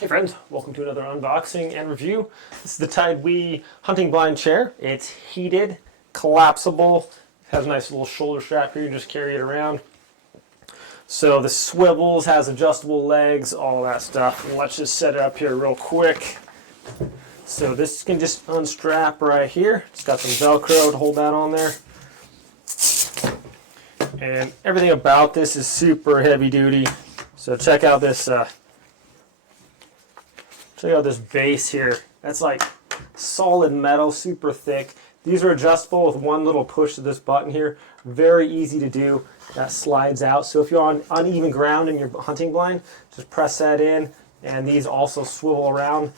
Hey friends, welcome to another unboxing and review. This is the Tidewe Hunting Blind Chair. It's heated, collapsible, has a nice little shoulder strap here, you can just carry it around. So the swivels, has adjustable legs, all that stuff. Let's just set it up here real quick. So this can just unstrap right here. It's got some Velcro to hold that on there. And everything about this is super heavy duty. So check out this base here. That's like solid metal, super thick. These are adjustable with one little push of this button here. Very easy to do. That slides out. So if you're on uneven ground in your hunting blind, just press that in. And these also swivel around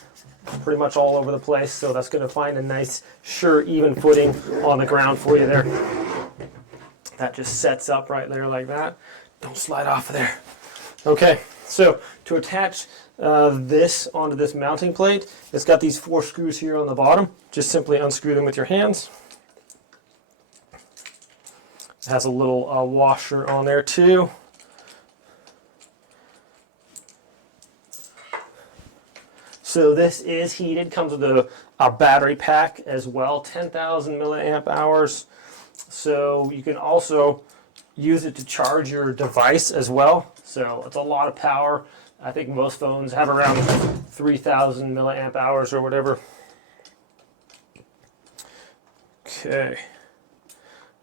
pretty much all over the place. So that's going to find a nice, sure, even footing on the ground for you there. That just sets up right there like that. Don't slide off of there. Okay, so to attach this onto this mounting plate, it's got these 4 screws here on the bottom. Just simply unscrew them with your hands. It has a little washer on there too. So this is heated, comes with a battery pack as well, 10,000 milliamp hours. So you can also use it to charge your device as well. So it's a lot of power. I think most phones have around 3,000 milliamp hours or whatever. Okay,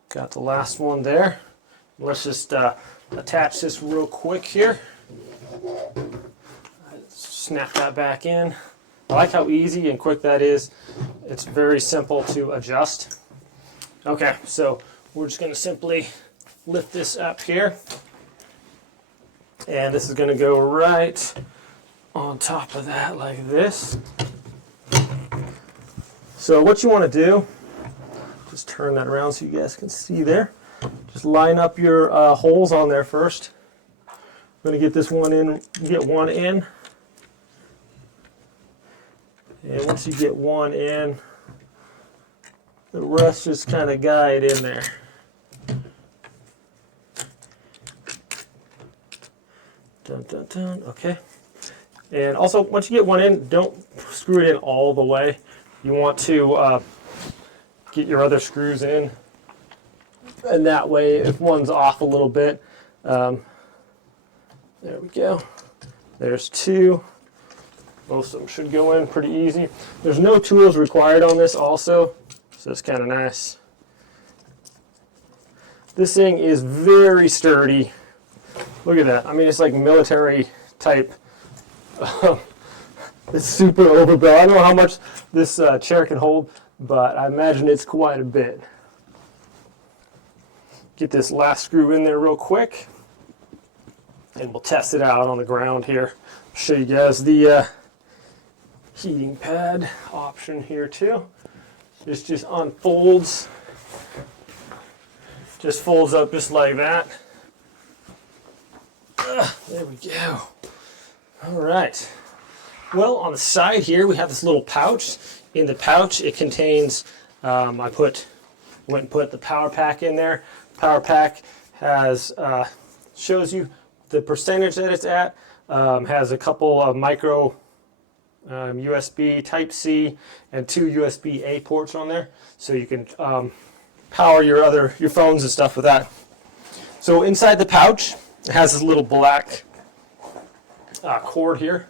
got the last one there. Let's just attach this real quick here. Snap that back in. I like how easy and quick that is. It's very simple to adjust. Okay, so we're just going to simply lift this up here. And this is going to go right on top of that like this. So what you want to do, just turn that around so you guys can see there. Just line up your holes on there first. I'm going to get this one in, get one in. And once you get one in, the rest just kind of guide in there. Dun, dun, dun. Okay. And also, once you get one in, don't screw it in all the way. You want to get your other screws in. And that way, if one's off a little bit, there we go. There's 2. Most of them should go in pretty easy. There's no tools required on this also, so it's kind of nice. This thing is very sturdy. Look at that. I mean, it's like military type. It's super overbuilt. I don't know how much this chair can hold, but I imagine it's quite a bit. Get this last screw in there real quick, and we'll test it out on the ground here. Show you guys the heating pad option here too. This just unfolds. Just folds up just like that. There we go. All right. Well, on the side here we have this little pouch. In the pouch it contains, I went and put the power pack in there. Power pack has shows you the percentage that it's at. Has a couple of micro USB Type-C and 2 USB-A ports on there, so you can power your phones and stuff with that. So inside the pouch, it has this little black cord here.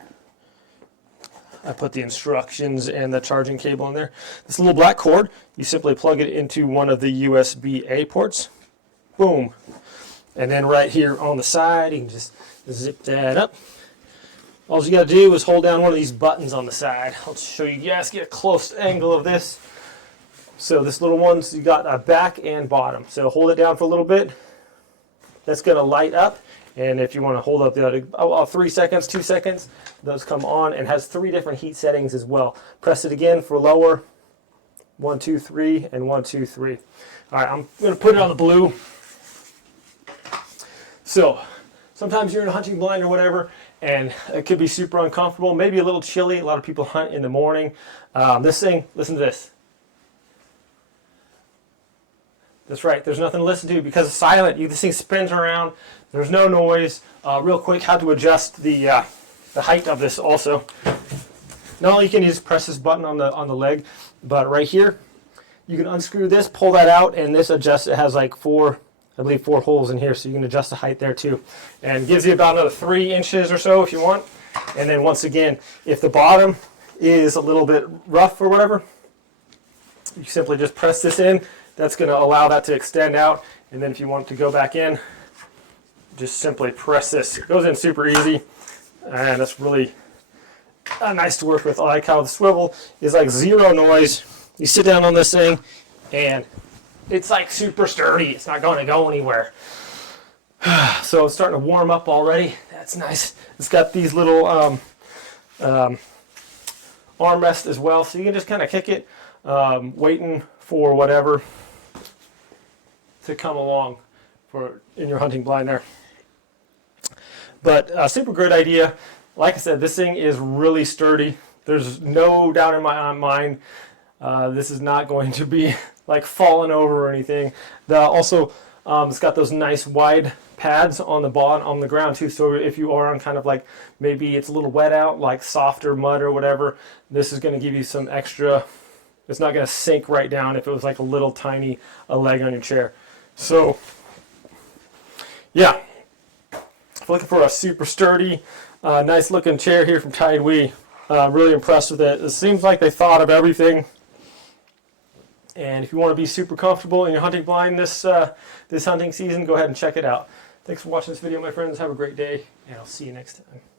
I put the instructions and the charging cable in there. This little black cord, you simply plug it into one of the USB-A ports. Boom. And then right here on the side, you can just zip that up. All you got to do is hold down one of these buttons on the side. I'll show you guys, get a close angle of this. So this little one's, you got a back and bottom. So hold it down for a little bit. That's going to light up. And if you want to hold up the other 3 seconds, 2 seconds, those come on, and has 3 different heat settings as well. Press it again for lower. 1, 2, 3, and 1, 2, 3. All right, I'm going to put it on the blue. So sometimes you're in a hunting blind or whatever, and it could be super uncomfortable, maybe a little chilly. A lot of people hunt in the morning. This thing, listen to this. That's right, there's nothing to listen to because it's silent. This thing spins around. There's no noise. Real quick, how to adjust the the height of this also. Not only can you just press this button on the leg, but right here, you can unscrew this, pull that out, and this adjusts. It has like I believe four holes in here, so you can adjust the height there too. And gives you about another 3 inches or so if you want. And then once again, if the bottom is a little bit rough or whatever, you simply just press this in. That's going to allow that to extend out. And then if you want it to go back in, just simply press this. It goes in super easy, and it's really nice to work with. I like how the swivel is like zero noise. You sit down on this thing, and it's like super sturdy. It's not going to go anywhere. So it's starting to warm up already. That's nice. It's got these little armrests as well, so you can just kind of kick it, waiting for whatever to come along in your hunting blind there. But a super great idea. Like I said, this thing is really sturdy. There's no doubt in my mind this is not going to be like falling over or anything. Also, it's got those nice wide pads on the bottom, on the ground too. So if you are on kind of like, maybe it's a little wet out, like softer mud or whatever, this is going to give you some extra. It's not going to sink right down if it was like a little tiny leg on your chair. So yeah, if you're looking for a super sturdy, nice looking chair here from Tidewe, really impressed with it. It seems like they thought of everything. And if you want to be super comfortable in your hunting blind this hunting season, go ahead and check it out. Thanks for watching this video, my friends. Have a great day, and I'll see you next time.